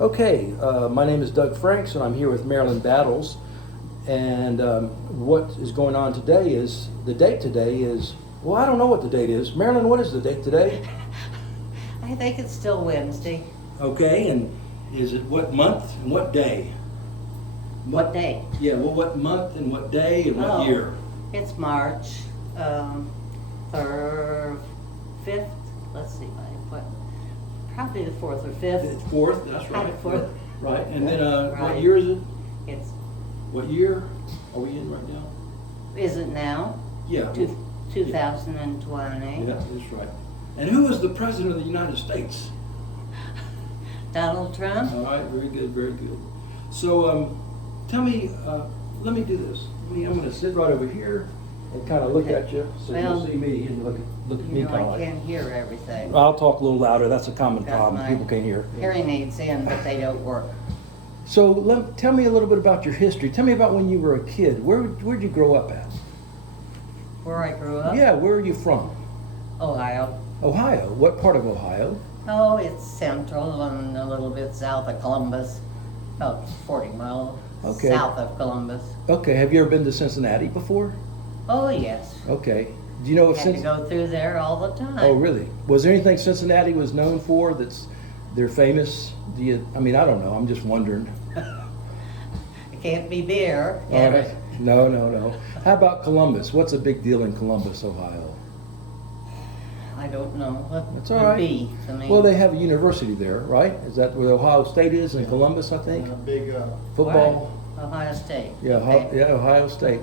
Okay, my name is Doug Franks, and I'm here with Marilyn Battles. And what is going on today is, the date today is, well, I don't know what the date is. Marilyn, what is the date today? I think it's still Wednesday. Okay, and is it what month and what day? What day? Yeah, well, what month and what day and what year? It's March, or 5th. Let's see, what? Probably the 4th or 5th. The 4th, that's right. The 4th. Right, and then Right. what year is it? It's, What year are we in right now? is it now? Yeah. 2020. Yeah, that's right. And who is the President of the United States? Donald Trump? All right, very good, very good. So, tell me, let me do this. I'm going to sit right over here and kind of look at you so Well, you'll see me and look at me You know, kind of I like. can't hear everything. I'll talk a little louder. That's a common Got problem. my People can't hear. Hearing aids in, but they don't work. So, tell me a little bit about your history. Tell me about when you were a kid. Where'd you grow up at? Where I grew up? Yeah, where are you from? Ohio. Ohio. What part of Ohio? Oh, it's central and a little bit south of Columbus. About 40 miles Okay. south of Columbus. Okay. Have you ever been to Cincinnati before? Oh, yes. Okay. Do you know if Had to go through there all the time. Oh, really? Was there anything Cincinnati was known for they're famous? I mean, I don't know. I'm just wondering. It can't be beer, All can right. it? No. How about Columbus? What's a big deal in Columbus, Ohio? I don't know what That's it all would right. be to me. Well, they have a university there, right? Is that where Ohio State is in Columbus, I think? And a big, Football? Right. Ohio State. Yeah, Okay. Ohio State.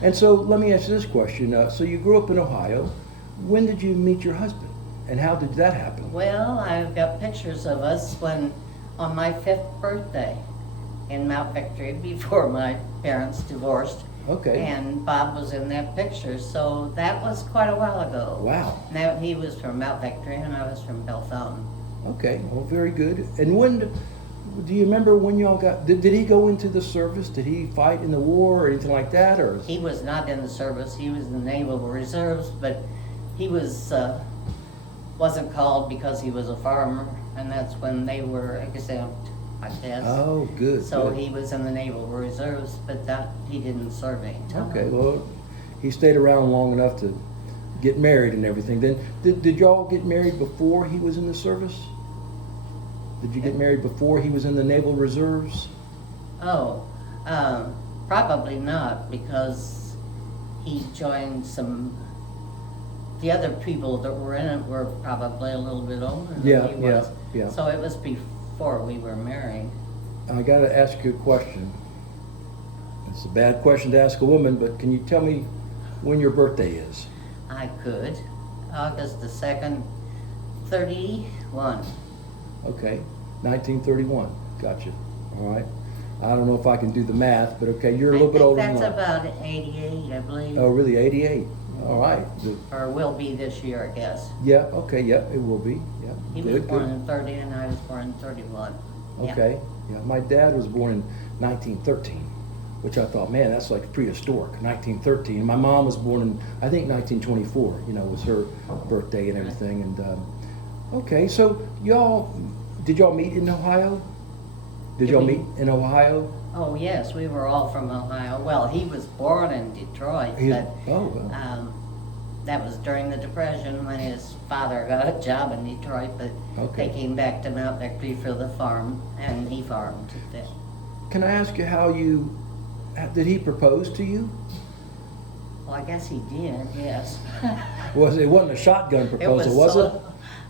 And so let me ask you this question. So you grew up in Ohio. When did you meet your husband? And how did that happen? Well, I've got pictures of us on my 5th birthday in Mount Victory before my parents divorced. Okay. And Bob was in that picture, so that was quite a while ago. Wow. Now, he was from Mount Victory and I was from Bell Fountain. Okay, well, very good. And do you remember when y'all did he go into the service? Did he fight in the war or anything like that? Or He was not in the service, he was in the Naval Reserves, but he wasn't called because he was a farmer, and that's when they were exempt, I guess. Oh, good. So good. he was in the Naval Reserves, but he didn't serve any time. Okay, well, he stayed around long enough to get married and everything. Then did y'all get married before he was in the service? Did you get married before he was in the Naval Reserves? Oh, probably not, because he joined the other people that were in it were probably a little bit older than Yeah, he was. yeah. So it was before we were married. I got to ask you a question. It's a bad question to ask a woman, but can you tell me when your birthday is? I could. August the 2nd, 31. Okay, 1931. Gotcha. All right. I don't know if I can do the math, but okay, you're a little bit older I than think I. that's about 88, I believe. Oh, really? 88. All right. Or will be this year, I guess. Yeah. Okay. Yep. It will be. Yeah. He was born in 30 and I was born in 31. Yeah. Okay. Yeah. My dad was born in 1913, which I thought, man, that's like prehistoric. 1913. And my mom was born in, I think, 1924. You know, was her birthday and everything. And okay, so did y'all meet in Ohio? Did y'all meet in Ohio? Oh, yes, we were all from Ohio. Well, he was born in Detroit, but that was during the Depression when his father got a job in Detroit, but Okay. they came back to Mount Victory for the farm, and he farmed there. Can I ask you did he propose to you? Well, I guess he did, yes. It wasn't a shotgun proposal, was it?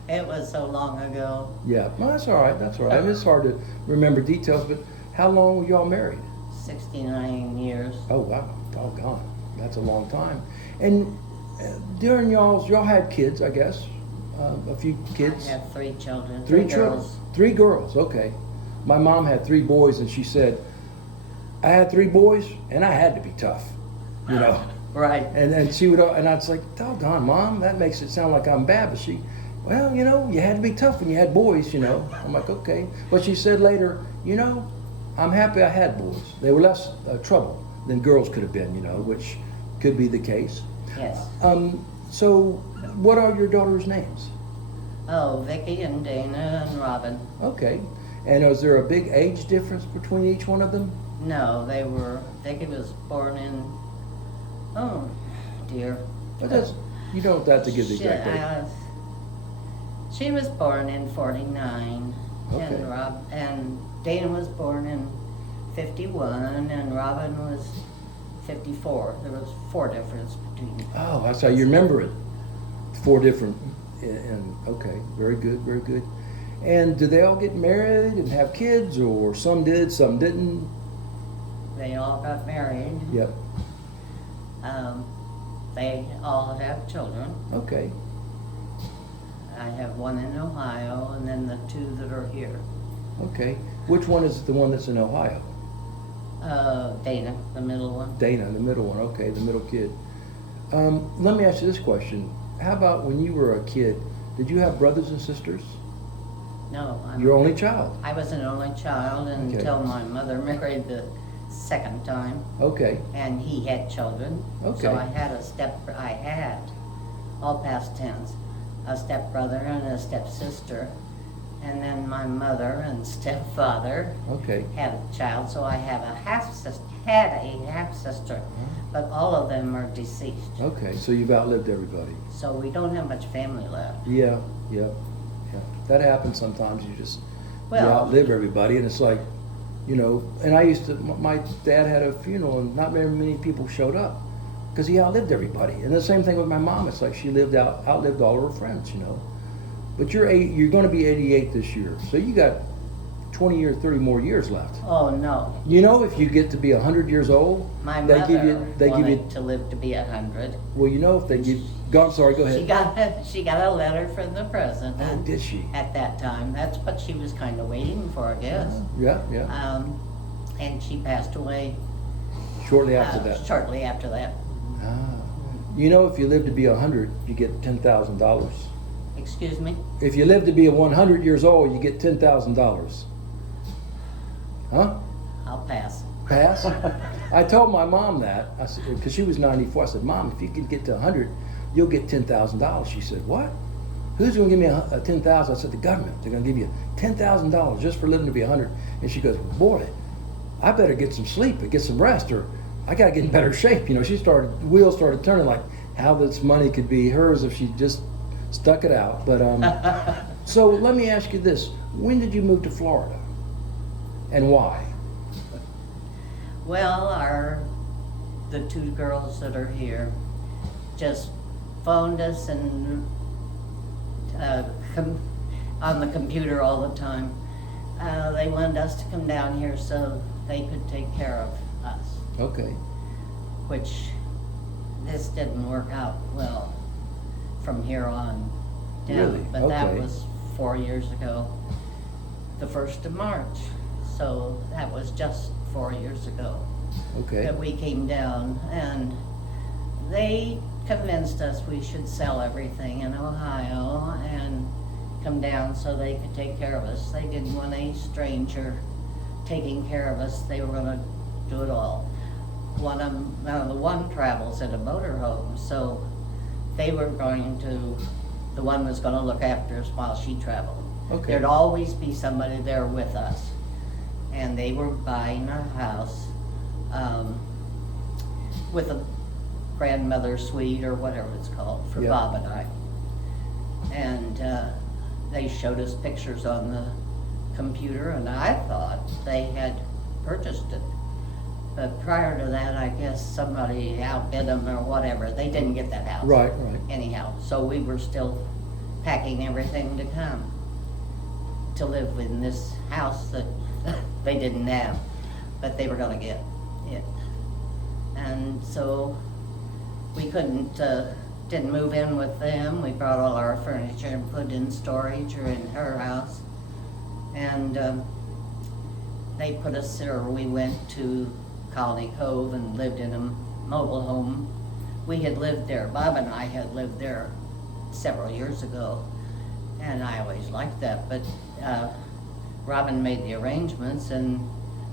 It was so long ago. Yeah, well, that's all right. That's all right. I mean, it's hard to remember details, but how long were y'all married? 69 years. Oh, wow. Doggone. That's a long time. And during y'all had kids, I guess, a few kids. I have 3 children. Three girls. 3 girls, okay. My mom had 3 boys, and she said, I had 3 boys, and I had to be tough, you know. Right. And she would, and I was like, doggone, Mom, that makes it sound like I'm bad. But well, you know, you had to be tough when you had boys, you know. I'm like, okay. But she said later, you know, I'm happy I had boys. They were less trouble than girls could have been, you know, which could be the case. Yes. So what are your daughters' names? Oh, Vicky and Dana and Robin. Okay. And is there a big age difference between each one of them? No, they were, I think he was born in, oh dear. But that's, you don't have to give the She, exact date. she was born in 49, Okay. and Dana was born in 51, and Robin was 54. There was 4 difference between. Oh, that's how you remember it. 4 different, and okay, very good, very good. And did they all get married and have kids, or some did, some didn't? They all got married. Yep. They all have children. Okay. I have one in Ohio, and then the 2 that are here. Okay. Which one is the one that's in Ohio? Dana, the middle one. Dana, the middle one. Okay, the middle kid. Let me ask you this question. How about when you were a kid, did you have brothers and sisters? No, Your only child? I was an only child Okay. until my mother married the 2nd time, Okay. and he had children. Okay. So I had all past tense, a stepbrother and a stepsister, and then my mother and stepfather Okay. had a child. So I have had a half sister, but all of them are deceased. Okay, so you've outlived everybody. So we don't have much family left. Yeah, yeah, yeah. That happens sometimes. You Well- outlive everybody, and it's like, you know. And I used to. My dad had a funeral, and not very many people showed up because he outlived everybody. And the same thing with my mom. It's like she outlived all of her friends, you know. But you're going to be 88 this year, so you got 20 or 30 more years left. Oh no, You know, if you get to be 100 years old, my they mother give you. wanted to live to be 100. Well, you know, if they give. Go. I'm sorry. Go ahead. She got a letter from the president. Oh, did she? At that time, that's what she was kind of waiting for, I guess. Yeah, yeah. And she passed away Shortly after that. shortly after that. Ah. You know, if you live to be 100, you get $10,000. Excuse me? If you live to be 100 years old, you get $10,000. Huh? I'll pass. Pass? I told my mom that, I said, because she was 94. I said, Mom, if you can get to 100, you'll get $10,000. She said, what? Who's going to give me a 10,000? I said, the government. They're going to give you $10,000 just for living to be 100. And she goes, boy, I better get some sleep and get some rest, or I got to get in better shape. You know, wheels started turning, like how this money could be hers if she just stuck it out. But so let me ask you this: when did you move to Florida, and why? Well, the 2 girls that are here just phoned us and on the computer all the time. They wanted us to come down here so they could take care of us, Okay. which this didn't work out well from here on down. Really? But that Okay. was 4 years ago, the 1st of March. So that was just 4 years ago Okay. that we came down, and they convinced us we should sell everything in Ohio and come down so they could take care of us. They didn't want a stranger taking care of us. They were going to do it all. The one travels in a motorhome, so the one was going to look after us while she traveled. Okay. There'd always be somebody there with us. And they were buying a house with a grandmother suite or whatever it's called for Yeah. Bob and I. And they showed us pictures on the computer, and I thought they had purchased it. But prior to that, I guess somebody outbid them or whatever. They didn't get that house. Right. Right. Anyhow, so we were still packing everything to come to live in this house that they didn't have, but they were gonna get it. And so we didn't move in with them. We brought all our furniture and put it in storage or in her house. And we went to Colony Cove and lived in a mobile home. We had lived there, Bob and I had lived there several years ago, and I always liked that, but Robin made the arrangements, and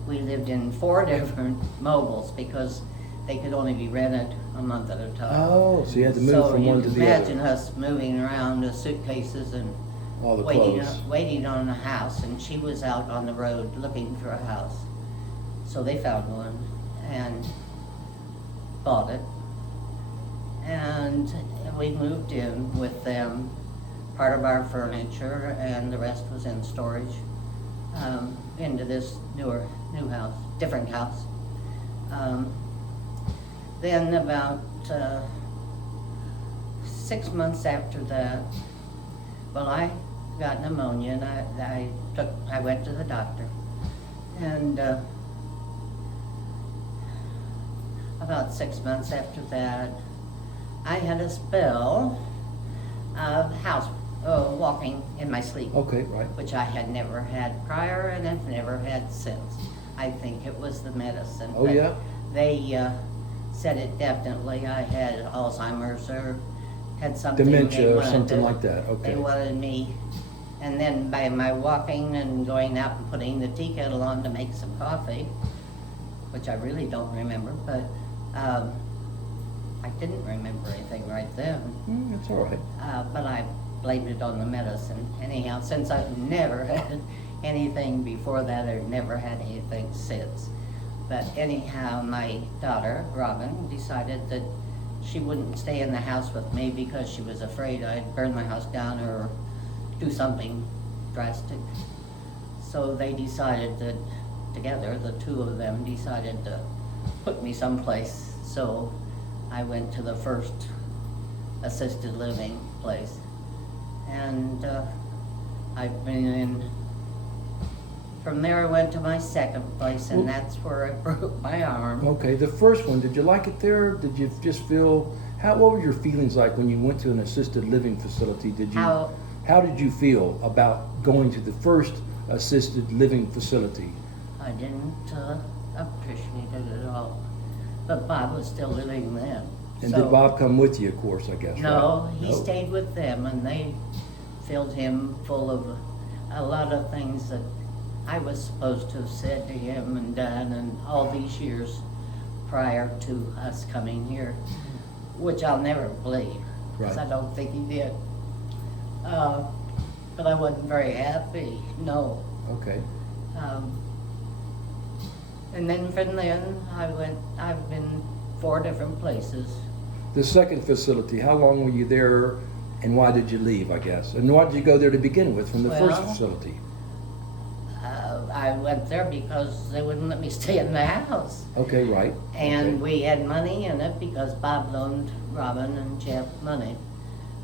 we lived in 4 different mobiles because they could only be rented a month at a time. Oh, so you had to move from one to the So you other. imagine us moving around with suitcases and All the waiting, clothes. waiting on a house, and she was out on the road looking for a house. So they found one and bought it. And we moved in with them, part of our furniture, and the rest was in storage, into this new house, different house. Then about 6 months after that, well, I got pneumonia, and I went to the doctor, and about 6 months after that, I had a spell of walking in my sleep. Okay, right. Which I had never had prior, and have never had since. I think it was the medicine. Oh, yeah? They said it definitely. I had Alzheimer's or had something. Dementia or something like that, okay. They wanted me, and then by my walking and going out and putting the tea kettle on to make some coffee, which I really don't remember, but I didn't remember anything right then. That's all right. But I blamed it on the medicine. Anyhow, since I've never had anything before that, or never had anything since. But anyhow, my daughter, Robin, decided that she wouldn't stay in the house with me because she was afraid I'd burn the house down or do something drastic. So they decided that together, the two of them decided to put me someplace. So I went to the first assisted living place. And I've been in, from there I went to my second place, and that's where I broke my arm. Okay, the first one, did you like it there? Did you just feel, what were your feelings like when you went to an assisted living facility? How did you feel about going to the first assisted living facility? I didn't appreciate it at all. But Bob was still living then. And did Bob come with you, of course, I guess? No, right? he stayed with them, and they filled him full of a lot of things that I was supposed to have said to him and done, and all these years prior to us coming here, which I'll never believe, because Right. I don't think he did. But I wasn't very happy, no. Okay. And then from then, I've been 4 different places. The second facility, how long were you there, and why did you leave, I guess? And why did you go there to begin with from the first Well, facility? I went there because they wouldn't let me stay in the house. Okay, right. And Okay. we had money in it because Bob loaned Robin and Jeff money.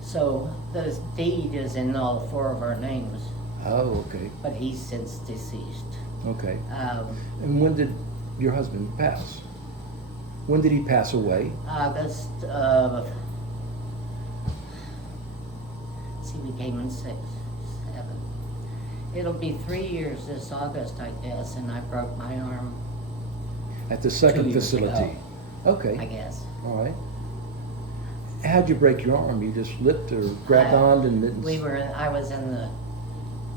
So the deed is in all 4 of our names, Oh, okay. but he's since deceased. Okay. And when did your husband pass? When did he pass away? August see, we came in 6, 7. It'll be 3 years this August, I guess, and I broke my arm, At the second 2 years facility? ago, I Okay, guess. all right. How'd you break your arm? You just slipped or grabbed on and didn't? I was in the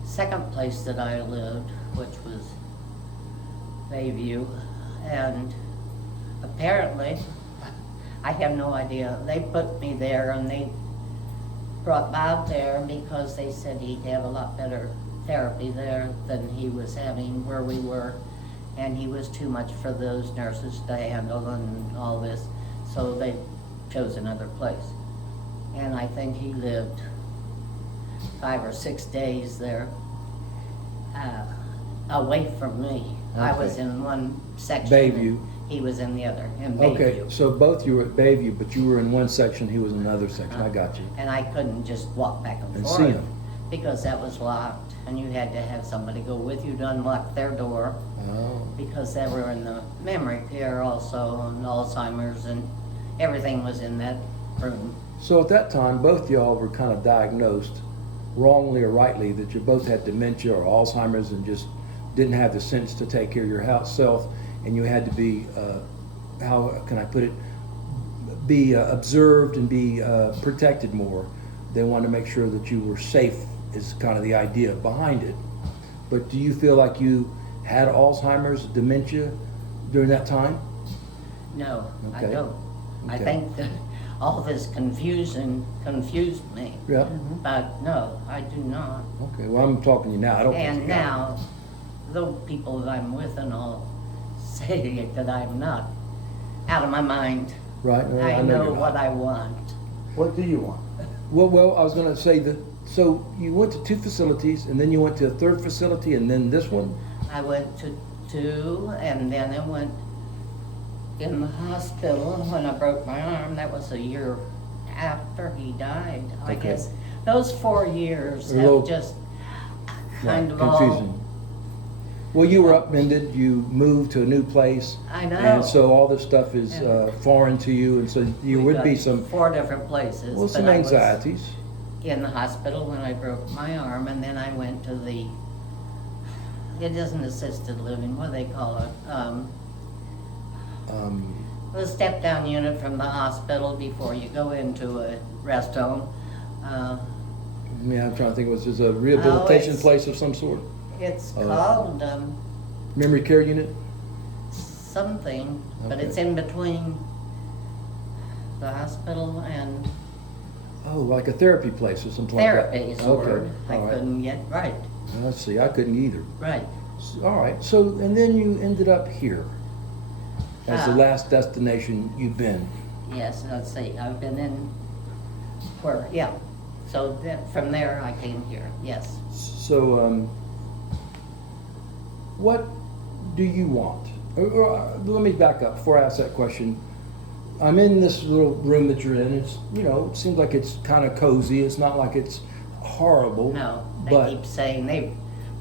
second place that I lived, which was Bayview, and apparently, I have no idea, they put me there and they brought Bob there because they said he'd have a lot better therapy there than he was having where we were, and he was too much for those nurses to handle and all this, so they chose another place. And I think he lived 5 or 6 days there, away from me. I was Okay. in one section. Bayview. He was in the other, in Bayview. Okay, so both you were at Bayview, but you were in one section, he was in another section. I got you. And I couldn't just walk back and And forth. see him. Because that was locked, and you had to have somebody go with you to unlock their door, Oh, because they were in the memory care also, and Alzheimer's, and everything was in that room. so at that time, both y'all were kind of diagnosed, wrongly or rightly, that you both had dementia or Alzheimer's and just didn't have the sense to take care of your house self, and you had to be, how can I put it, be observed and be protected more. They wanted to make sure that you were safe, is kind of the idea behind it. But do you feel like you had Alzheimer's, dementia during that time? No, I Okay. don't. I Okay. think that all this confusion confused me. Yeah. But no, I do not. Okay. Well, I'm talking to you now. I don't think And you got it. now, the people that I'm with and all say that I'm not out of my mind. Right. Well, I you're know not. what I want. What do you want? Well, I was going to say that. So you went to 2 facilities, and then you went to a 3rd facility, and then this one. I went to 2, and then I went in the hospital when I broke my arm. That was a year after he died. I Okay. guess those 4 years A little- have just Right, kind of confusing. Well, you were upended. You moved to a new place, I know. and so all this stuff is Yeah. foreign to you, and so you We would got be some 4 different places. well, some but I was anxieties. in the hospital when I broke my arm, and then I went to it isn't assisted living, what do they call it? Um, The step-down unit from the hospital before you go into a rest home. yeah, I'm trying to think. Was this a rehabilitation it's- place of some sort? It's Oh. called Memory care unit? something, but Okay. it's in between the hospital and Oh, like a therapy place or something like therapy that. is the word. I all right. couldn't get right. Let's see. I couldn't either. Right. All right. So, and then you ended up here as the Ah. last destination you've been. Yes, let's see, I've been in, yeah. So from there I came here, yes. So, what do you want? Let me back up before I ask that question. I'm in this little room that you're in. It's, it seems like it's kind of cozy. It's not like it's horrible. No, they but keep saying they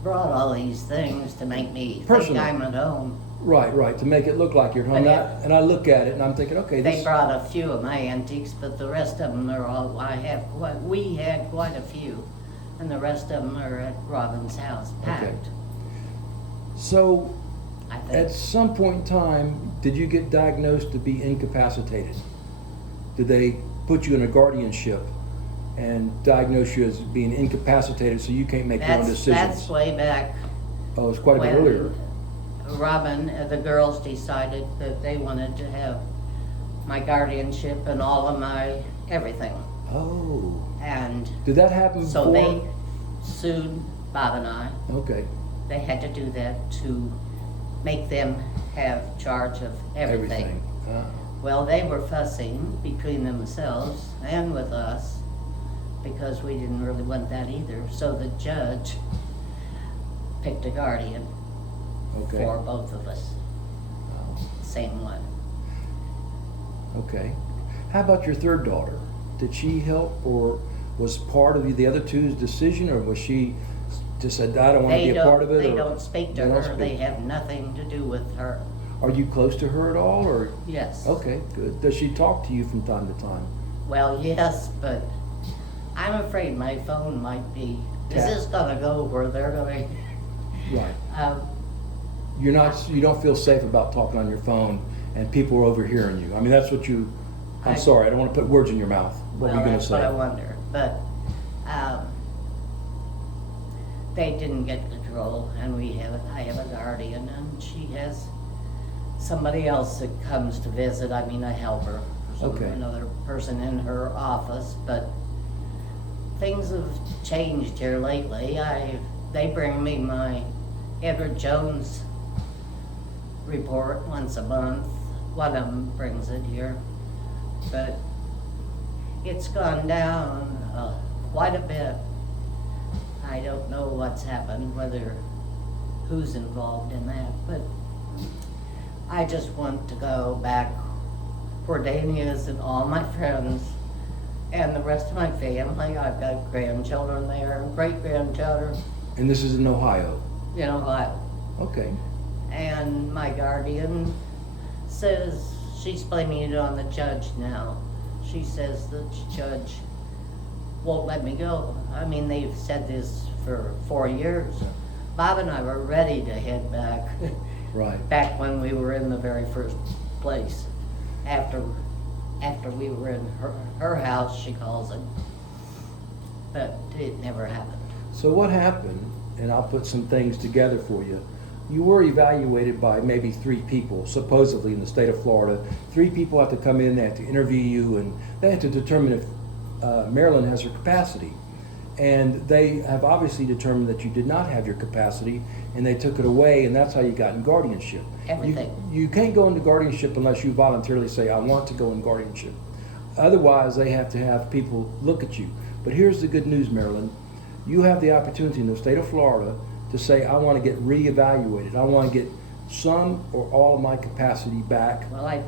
brought all these things to make me think Personal. I'm at home. right, to make it look like you're at home. But And I look at it and I'm thinking, okay, They this. brought a few of my antiques, but the rest of them are all, we had quite a few. And the rest of them are at Robin's house, packed, So, I at think. some point in time, did you get diagnosed to be incapacitated? Did they put you in a guardianship and diagnose you as being incapacitated so you can't make your own That's decisions? way back Oh, it's quite a bit when earlier. Robin, the girls decided that they wanted to have my guardianship and all of my everything. Oh, And did that happen so before? they sued Bob and I. Okay, They had to do that to make them have charge of everything. Well, they were fussing between themselves and with us because we didn't really want that either. So the judge picked a guardian Okay. for both of us, same one. Okay. How about your 3rd daughter? Did she help, or was part of the other two's decision, or was she just said, I don't want to They be a part of it? They or- don't speak to they don't her. They speak? have nothing to do with her. Are you close to her at all, or? Yes. Okay, good. Does she talk to you from time to time? Well, yes, but I'm afraid my phone might be. Is Tap. this gonna go where they're gonna? Right. Um, You don't feel safe about talking on your phone and people are overhearing you. I mean, that's what you, I'm I- sorry, I don't want to put words in your mouth. What were well, you gonna that's what I say? wonder. But they didn't get control, and I have a guardian, and she has somebody else that comes to visit. I mean, a helper, Okay. another person in her office. But things have changed here lately. They bring me my Edward Jones report once a month. One of them brings it here, but it's gone down quite a bit. I don't know what's happened, who's involved in that, but I just want to go back where Danny is and all my friends and the rest of my family. I've got grandchildren there and great-grandchildren, And this is in Ohio? in Ohio. Okay. And my guardian says, she's blaming it on the judge now. She says the judge won't let me go. I mean, they've said this for 4 years. Bob and I were ready to head back, Right. back when we were in the very first place. After we were in her house, she calls it. But it never happened. So what happened, and I'll put some things together for you, you were evaluated by maybe 3 people, supposedly in the state of Florida. 3 people have to come in, they have to interview you, and they have to determine if Marilyn has her capacity. And they have obviously determined that you did not have your capacity, and they took it away, and that's how you got in guardianship. Everything. You can't go into guardianship unless you voluntarily say, I want to go in guardianship. Otherwise, they have to have people look at you. But here's the good news, Marilyn. You have the opportunity in the state of Florida to say, I want to get reevaluated. I want to get some or all of my capacity back. Well,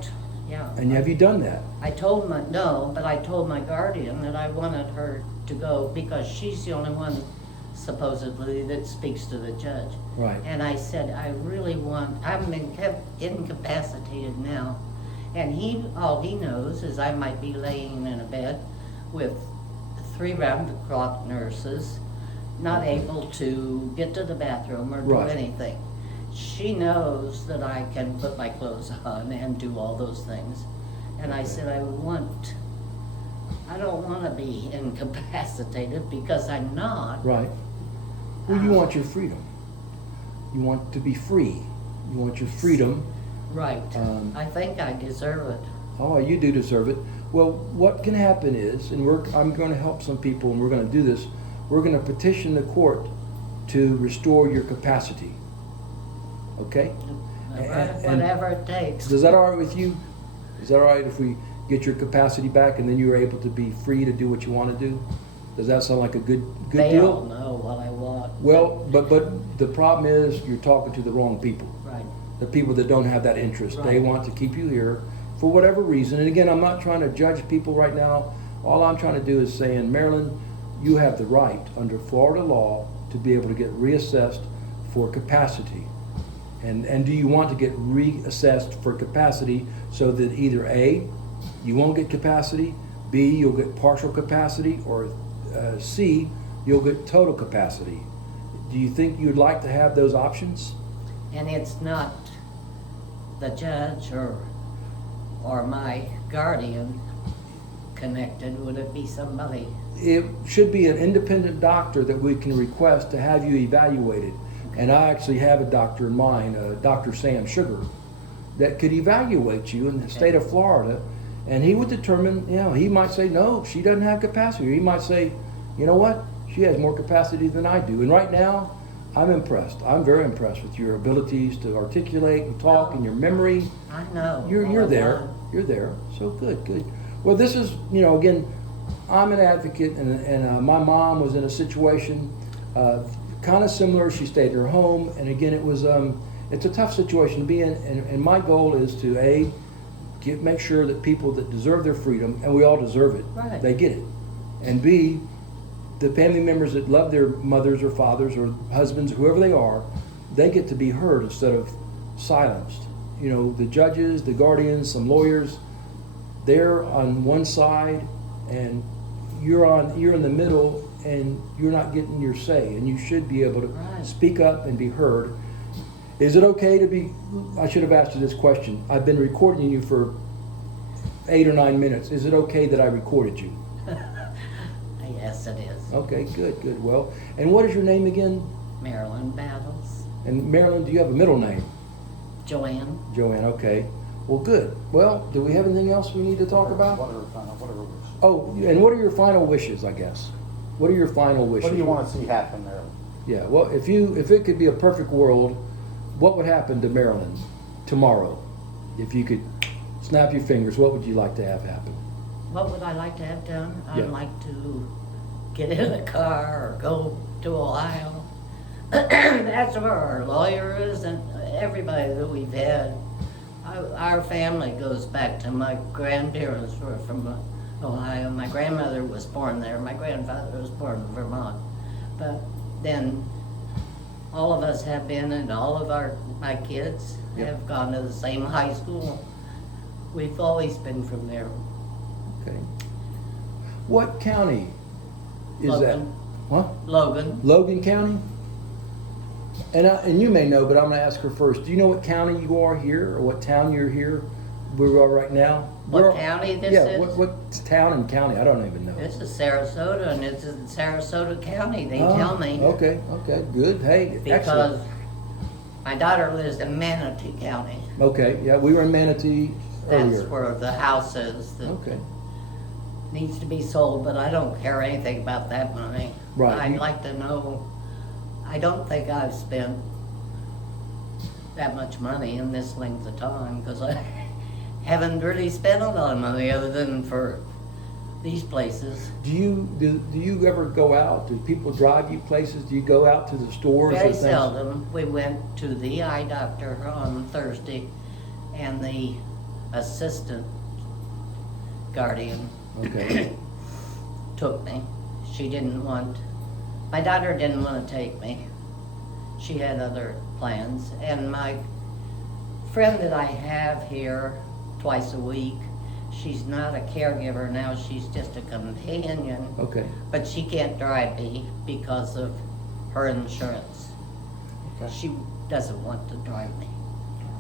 yeah. And have you done that? I told my guardian that I wanted her to go because she's the only one supposedly that speaks to the judge. Right. And I said, I'm incapacitated now. And all he knows is I might be laying in a bed with 3 round-the-clock nurses, not able to get to the bathroom or do Right. anything. She knows that I can put my clothes on and do all those things. And I said, I don't want to be incapacitated because I'm not. Right. Well, you want your freedom. You want to be free. You want your freedom. Right. I think I deserve it. Oh, you do deserve it. Well, what can happen is, and I'm going to help some people, and we're going to do this, we're going to petition the court to restore your capacity. Okay? Whatever it takes. Is that all right with you? Is that all right if we get your capacity back and then you're able to be free to do what you want to do? Does that sound like a good They deal? all know what I want. Well, but the problem is you're talking to the wrong people. Right. The people that don't have that interest. Right. They want to keep you here for whatever reason. And again, I'm not trying to judge people right now. All I'm trying to do is saying, Marilyn, you have the right under Florida law to be able to get reassessed for capacity. And do you want to get reassessed for capacity so that either A, you won't get capacity, B, you'll get partial capacity, or C, you'll get total capacity? Do you think you'd like to have those options? And it's not the judge or my guardian connected. Would it be somebody? It should be an independent doctor that we can request to have you evaluated. And I actually have a doctor in mind, Dr. Sam Sugar, that could evaluate you in the state of Florida, and he would determine, he might say, no, she doesn't have capacity. Or he might say, you know what, she has more capacity than I do. And right now, I'm impressed. I'm very impressed with your abilities to articulate and talk and your memory. I know. You're there. You're there. So good. Well, this is, again, I'm an advocate, and my mom was in a situation kind of similar. She stayed in her home, and again, it's a tough situation to be in. And my goal is to make sure that people that deserve their freedom, and we all deserve it, Right. they get it. And B, the family members that love their mothers or fathers or husbands, whoever they are, they get to be heard instead of silenced. The judges, the guardians, some lawyers, they're on one side, and you're in the middle, and you're not getting your say, and you should be able to Right. speak up and be heard. Is it okay to be, I should have asked you this question. I've been recording you for 8 or 9 minutes. Is it okay that I recorded you? Yes, it is. Okay, good. Well, and what is your name again? Marilyn Battles. And Marilyn, do you have a middle name? JoAnn. JoAnn, okay. Well, good. Well, do we have anything else we need to talk about? Whatever wishes. Oh, and what are your final wishes, I guess? What are your final wishes? What do you want to see happen there? Yeah, well, if it could be a perfect world, what would happen to Marilyn tomorrow? If you could snap your fingers, what would you like to have happen? What would I like to have done? Yeah. I'd like to get in a car or go to Ohio. That's where our lawyer is, and everybody that we've had. Our family goes back to my grandparents were from Ohio. My grandmother was born there. My grandfather was born in Vermont. But then all of us have been, and all of my kids Yep. have gone to the same high school. We've always been from there. Okay. What county is that? Logan. What? Logan. Logan County? And you may know, but I'm going to ask her first. Do you know what county you are here, or what town you're here? Where we are right now? What county this is? What town and county? I don't even know. This is Sarasota, and it's in Sarasota County, they tell me. Okay, good. Hey, Because excellent. My daughter lives in Manatee County. Okay, yeah, we were in Manatee earlier. That's where the house is that Okay, needs to be sold, but I don't care anything about that money. Right. I'd like to know, I don't think I've spent that much money in this length of time, because I haven't really spent a lot of money other than for these places. do you ever go out? Do people drive you places? Do you go out to the stores or Very things? seldom. We went to the eye doctor on Thursday, and the assistant guardian Okay, took me. My daughter didn't want to take me. She had other plans. And my friend that I have here twice a week, she's not a caregiver now, she's just a companion. okay, But she can't drive me because of her insurance. okay, She doesn't want to drive me.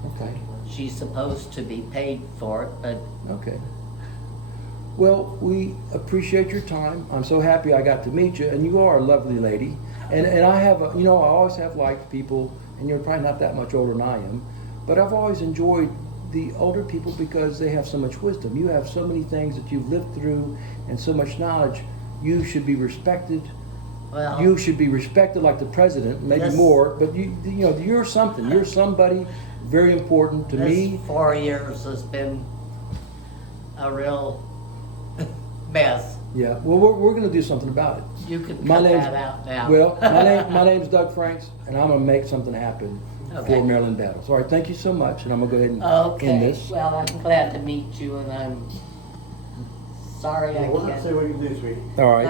okay, She's supposed to be paid for it, but okay. Well, we appreciate your time. I'm so happy I got to meet you, and you are a lovely lady. And I have, I always have liked people, and you're probably not that much older than I am, but I've always enjoyed the older people because they have so much wisdom. You have so many things that you've lived through and so much knowledge. You should be respected. well, You should be respected like the president, maybe This- more, but you're something. You're somebody very important to this me. 4 years has been a real mess. Yeah, well, we're going to do something about it. You could My cut name's- that out now. Well, my name's Doug Franks, and I'm gonna make something happen Okay. for Marilyn Battles. All right, thank you so much, and I'm gonna go ahead and end Okay, this. well, I'm glad to meet you, and I'm sorry I We're gonna can't. see what we can do, sweetie. All right.